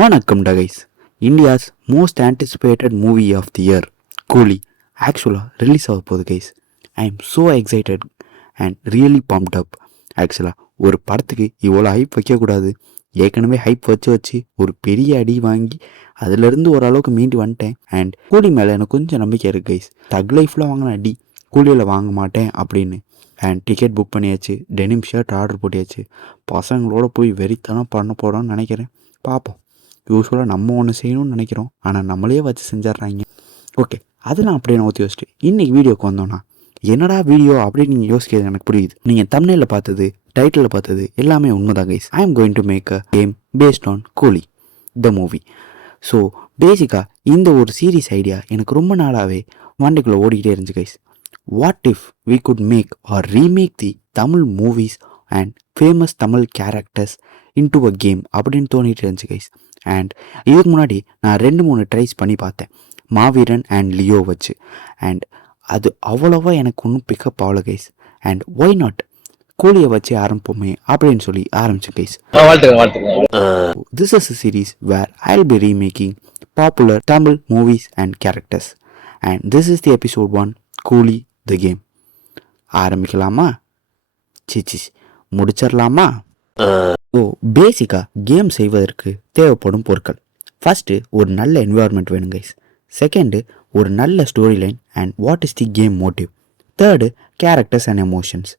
வணக்கம்டா guys. India's most anticipated movie of the year Coolie ஆக்சுவலாக release ஆக போகுது guys. I am so excited and really pumped up. ஆக்சுவலாக ஒரு படத்துக்கு இவ்வளோ ஹைப் வைக்கக்கூடாது. ஏற்கனவே ஹைப் வச்சு ஒரு பெரிய அடி வாங்கி அதிலிருந்து ஓரளவுக்கு மீண்டு வந்துட்டேன். அண்ட் கூலி மேலே எனக்கு கொஞ்சம் நம்பிக்கை இருக்குது கைஸ். தக் லைஃப்பில் வாங்கின அடி கூலியில் வாங்க மாட்டேன் அப்படின்னு. அண்ட் டிக்கெட் புக் பண்ணியாச்சு, டெனிம் ஷர்ட் ஆர்டர் போட்டியாச்சு. பசங்களோட போய் வெறித்தனம் பண்ண போகிறோன்னு நினைக்கிறேன். பார்ப்போம். யூஸ்வலாக நம்ம ஒன்று செய்யணும்னு நினைக்கிறோம், ஆனால் நம்மளே வச்சு செஞ்சிட்றாங்க. ஓகே, அதெல்லாம் அப்படியே நான் யோசிச்சுட்டு இன்றைக்கி வீடியோக்கு வந்தோன்னா என்னடா வீடியோ அப்படின்னு நீங்கள் யோசிக்கிறது எனக்கு புரியுது. நீங்கள் தம்ப்நெயிலில் பார்த்தது, டைட்டிலில் பார்த்தது எல்லாமே உண்மைதான் guys. I am going to make a game based on Coolie the movie. So பேசிக்காக இந்த ஒரு சீரீஸ் ஐடியா எனக்கு ரொம்ப நாளாகவே மண்டைக்குள்ளே ஓடிக்கிட்டே இருந்துச்சு guys. What if we could make or remake the Tamil movies and famous Tamil characters into a game அப்படின்னு தோணிட்டு இருந்துச்சு கைஸ். அண்ட் இதுக்கு முன்னாடி நான் 2-3 ட்ரைஸ் பண்ணி பார்த்தேன், மாவீரன் அண்ட் லியோ வச்சு. அண்ட் அது அவ்வளோவா எனக்கு ஒன்றும் பிக்கப் ஆகல கைஸ். அண்ட் ஒய் நாட் கூலியை வச்சு ஆரம்பிப்போமே அப்படின்னு சொல்லி ஆரம்பிச்சேன் guys. This is a series where I'll be remaking popular Tamil movies and characters. And this is the episode 1, கூலி the game. ஆரம்பிக்கலாமா? சிச்சி முடிச்சிடலாமா? ஸோ பேசிக்காக கேம் செய்வதற்கு தேவைப்படும் பொருட்கள். ஃபஸ்ட்டு ஒரு நல்ல என்வாயர்மெண்ட் வேணும் கைஸ். செகண்டு ஒரு நல்ல story line and what is the game motive. Third characters and emotions.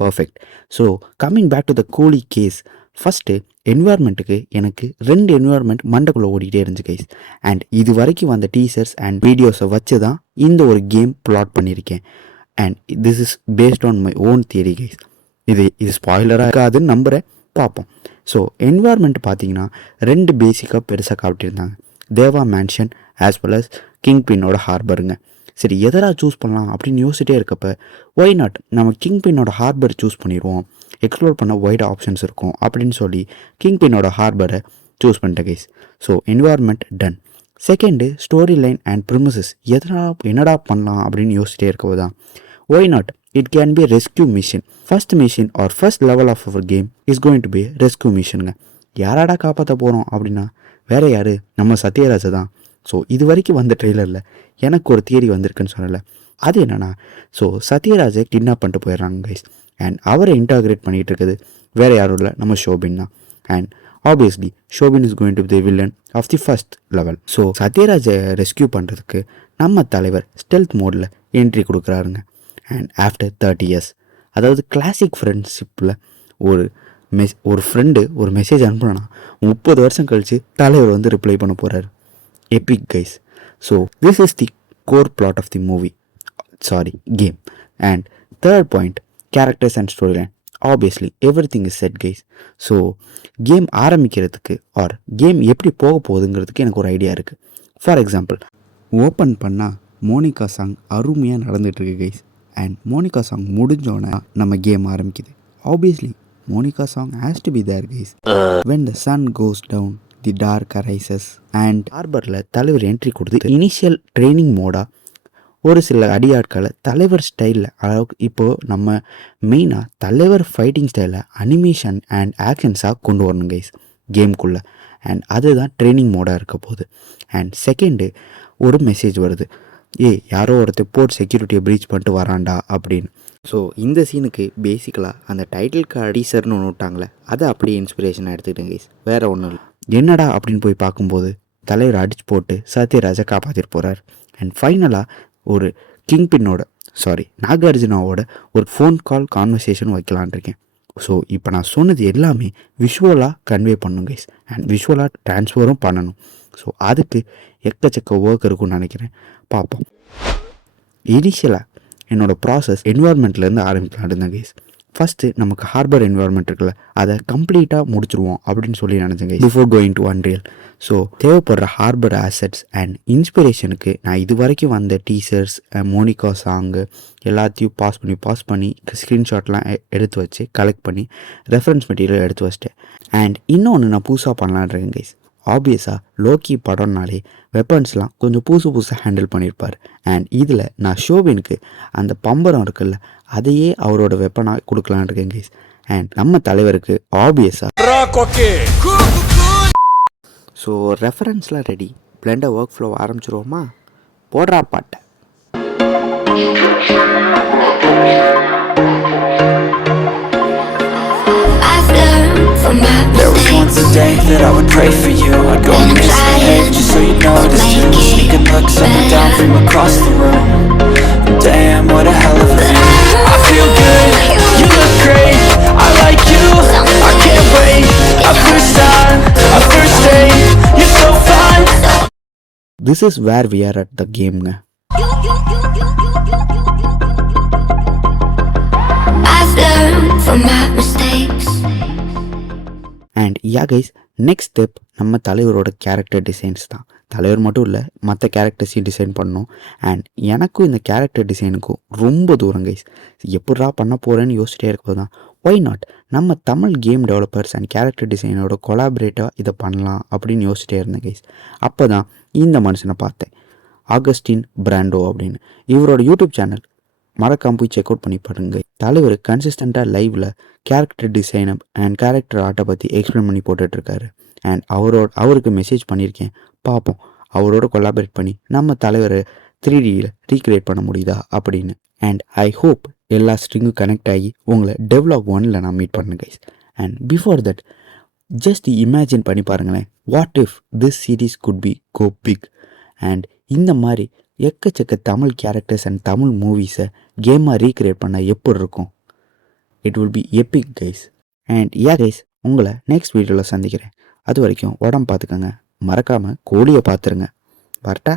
Perfect. So coming back to the Coolie guys, first என்வாயர்மெண்ட்டுக்கு எனக்கு 2 என்வாயர்மெண்ட் மண்டைக்குள்ளே ஓடிக்கிட்டே இருந்துச்சு கைஸ். அண்ட் இது வரைக்கும் வந்த டீசர்ஸ் அண்ட் வீடியோஸை வச்சு தான் இந்த ஒரு கேம் பிளாட் பண்ணியிருக்கேன். And this is based on my own theory guys. இது ஸ்பாய்லராக இருக்காதுன்னு நம்புகிறேன், பார்ப்போம். ஸோ என்வாயர்மெண்ட் பார்த்தீங்கன்னா 2 பேசிக்காக பெருசாக காட்டியிருந்தாங்க. Deva mansion as well as king பின்னோட ஹார்பருங்க. சரி, எதரா சூஸ் பண்ணலாம் அப்படின்னு யோசிச்சிட்டே இருக்கப்போ ஒய் நாட் நம்ம கிங் பின்னோட ஹார்பர் சூஸ் பண்ணிடுவோம், எக்ஸ்ப்ளோர் பண்ண வைட் ஆப்ஷன்ஸ் இருக்கும் அப்படின்னு சொல்லி கிங் பின்னோட ஹார்பரை சூஸ் பண்ணிட்டேன் guys. So environment done. Second story line and premises என்னடா பண்ணலாம் அப்படின்னு யோசிச்சிட்டே இருக்கவோ தான் why not it can be a rescue mission. First mission or first level of our game is going to be a rescue missionங்க. யாராடா காப்பாற்ற போகிறோம் அப்படின்னா வேறு யார், நம்ம சத்யராஜ் தான். ஸோ இது வரைக்கும் வந்த ட்ரெய்லரில் எனக்கு ஒரு தியரி வந்திருக்குன்னு சொல்லலை. அது என்னென்னா, ஸோ சத்யராஜை கிட்னாப் பண்ணிட்டு போயிடுறாங்க கைஸ். அண்ட் அவரை இன்டாகிரேட் பண்ணிகிட்டு இருக்குது வேறு யாரும் இல்லை, நம்ம ஷோபின் தான். And obviously Soubin is going to be the villain of the first level. So சத்யராஜை ரெஸ்கியூ பண்ணுறதுக்கு நம்ம தலைவர் ஸ்டெல்த் மோடில் என்ட்ரி கொடுக்குறாருங்க. அண்ட் ஆஃப்டர் 30 years, அதாவது கிளாசிக் ஃப்ரெண்ட்ஷிப்பில் ஒரு ஃப்ரெண்டு ஒரு மெசேஜ் அனுப்புனா 30 வருஷம் கழித்து தலைவர் வந்து ரிப்ளை பண்ண போகிறாரு. Epic guys. So this is the core plot of the movie, sorry game. And third point, characters and story line. Obviously everything is set guys. So game ஆரம்பிக்கிறதுக்கு or game எப்படி போக போகுதுங்கிறதுக்கு எனக்கு ஒரு idea இருக்குது. For example, open பண்ணால் Monica song அருமையாக நடந்துகிட்ருக்கு கைஸ். அண்ட் மோனிகா சாங் முடிஞ்சோன்னே நம்ம கேம் ஆரம்பிக்குது. Obviously Monica song has to be there guys. When the sun cos down the dark arises. And ஹார்பரில் தலைவர் என்ட்ரி கொடுத்து இனிஷியல் ட்ரைனிங் மோடாக ஒரு சில அடியாட்களை தலைவர் ஸ்டைலில், அளவுக்கு இப்போது நம்ம மெயினாக தலைவர் ஃபைட்டிங் ஸ்டைலில் அனிமேஷன் அண்ட் ஆக்ஷன்ஸாக கொண்டு வரணும் கைஸ் கேமுக்குள்ளே. அண்ட் அதுதான் ட்ரைனிங் மோடாக இருக்க போகுது. அண்ட் செகண்டு ஒரு மெசேஜ் வருது, யாரோ ஒருத்தர் போர்ட் செக்யூரிட்டியை ப்ரீச் பண்ணிட்டு வரான்டா அப்படின்னு. ஸோ இந்த சீனுக்கு பேசிக்கலாக அந்த டைட்டிலுக்கு டீசர்னு ஒன்று விட்டாங்களே, அதை அப்படியே இன்ஸ்பிரேஷனாக எடுத்துக்கிட்டேன் கைஸ். வேறு ஒன்றும் இல்லை. என்னடா அப்படின்னு போய் பார்க்கும்போது தலைவர் அடிச்சு போட்டு சத்யராஜை காப்பாற்றிட்டு போகிறார். அண்ட் ஃபைனலாக ஒரு கிங் பின்னோட நாகார்ஜுனாவோட ஒரு ஃபோன் கால் கான்வர்சேஷன் வைக்கலான் இருக்கேன். ஸோ இப்போ நான் சொன்னது எல்லாமே விஷுவலாக கன்வே பண்ணணும் கைஸ். அண்ட் விஷுவலாக ட்ரான்ஸ்ஃபரும் பண்ணணும். ஸோ அதுக்கு எக்கச்சக்க ஒர்க் இருக்குன்னு நினைக்கிறேன், பார்ப்போம். இனிஷியலாக என்னோடய ப்ராசஸ் என்வாயர்மெண்ட்லேருந்து ஆரம்பிக்கலாம் இருந்தேன் கைஸ். ஃபஸ்ட்டு நமக்கு ஹார்பர் என்வாயர்மெண்ட் இருக்குல்ல, அதை கம்ப்ளீட்டாக முடிச்சிருவோம் அப்படின்னு சொல்லி நினச்சேன் guys before going to unreal. So தேவைப்படுற ஹார்பர் ஆசட்ஸ் அண்ட் இன்ஸ்பிரேஷனுக்கு நான் இது வரைக்கும் வந்த டீசர்ஸ், மோனிகா சாங்கு எல்லாத்தையும் பாஸ் பண்ணி ஸ்க்ரீன்ஷாட்லாம் எடுத்து வச்சு கலெக்ட் பண்ணி ரெஃபரன்ஸ் மெட்டீரியல் எடுத்து வச்சிட்டேன். அண்ட் இன்னொன்று நான் புதுசாக பண்ணலான் இருக்கேன் கைஸ். ஆப்வியஸாக லோக்கி படம்னாலே வெப்பன்ஸ்லாம் கொஞ்சம் புதுசாக ஹேண்டில் பண்ணியிருப்பார். அண்ட் இதில் நான் ஷோபினுக்கு அந்த பம்பரம் இருக்குல்ல, அதையே அவரோட வெப்பனாக கொடுக்கலான் இருக்கேன் கைஸ். அண்ட் நம்ம தலைவருக்கு ஆப்வியஸாக ஸோ ரெஃபரன்ஸ்லாம் ரெடி, பிளெண்டர் ஒர்க் ஃப்ளோ ஆரம்பிச்சிருவோமா? போடுறா பாட்டை. There was once a day that I would pray for you. I'd go and misbehave just so you noticed too. Sneaking looks up and down from across the room. Damn, what a hell of a view. I feel good, you look great, I like you, I can't wait. A first time, a first date, you're so fine. This is where we are at the game. I've learned from my mistakes. And yeah guys, next step நம்ம தலைவரோட character designs தான். தலைவர் மட்டும் இல்லை, மற்ற கேரக்டர்ஸையும் design பண்ணணும். And எனக்கும் இந்த கேரக்டர் டிசைனுக்கும் ரொம்ப தூரம் கைஸ். எப்படா பண்ண போகிறேன்னு யோசிச்சிட்டே இருக்கும்போது தான் ஒய் நாட் நம்ம Tamil game developers and character டிசைனோட கொலாபரேட்டாக இதை பண்ணலாம் அப்படின்னு யோசிச்சிட்டே இருந்தேன் கைஸ். அப்போ தான் இந்த மனுஷனை பார்த்தேன், ஆகஸ்டின் பிராண்டோ அப்படின்னு. இவரோட யூடியூப் சேனல் மறக்காம போய் செக் அவுட் பண்ணி பாருங்க. தலைவர் கன்சிஸ்டண்ட்டாக லைவில் கேரக்டர் டிசைனை அண்ட் கேரக்டர் ஆர்ட்டை பற்றி எக்ஸ்பிளைன் பண்ணி போட்டுட்ருக்காரு. அண்ட் அவருக்கு மெசேஜ் பண்ணியிருக்கேன், பார்ப்போம் அவரோட கொலாபரேட் பண்ணி நம்ம தலைவரை 3Dயில் ரீக்ரியேட் பண்ண முடியுதா அப்படின்னு. அண்ட் ஐ ஹோப் எல்லா ஸ்ட்ரிங்கும் கனெக்ட் ஆகி உங்களை டெவலப் 1ல் நான் மீட் பண்ணேன் guys. And before that just imagine பண்ணி பாருங்களேன், what if this series could be go big. And இந்த மாதிரி எக்கச்சக்க தமிழ் கேரக்டர்ஸ் அண்ட் தமிழ் மூவிஸை கேமாக ரீக்ரியேட் பண்ண எப்படி இருக்கும்? It will be epic guys. And yeah guys, உங்களை நெக்ஸ்ட் வீடியோவில் சந்திக்கிறேன். அது வரைக்கும் உடம்பு பார்த்துக்கோங்க, மறக்காமல் கோழியை பார்த்துருங்க. வரட்டா?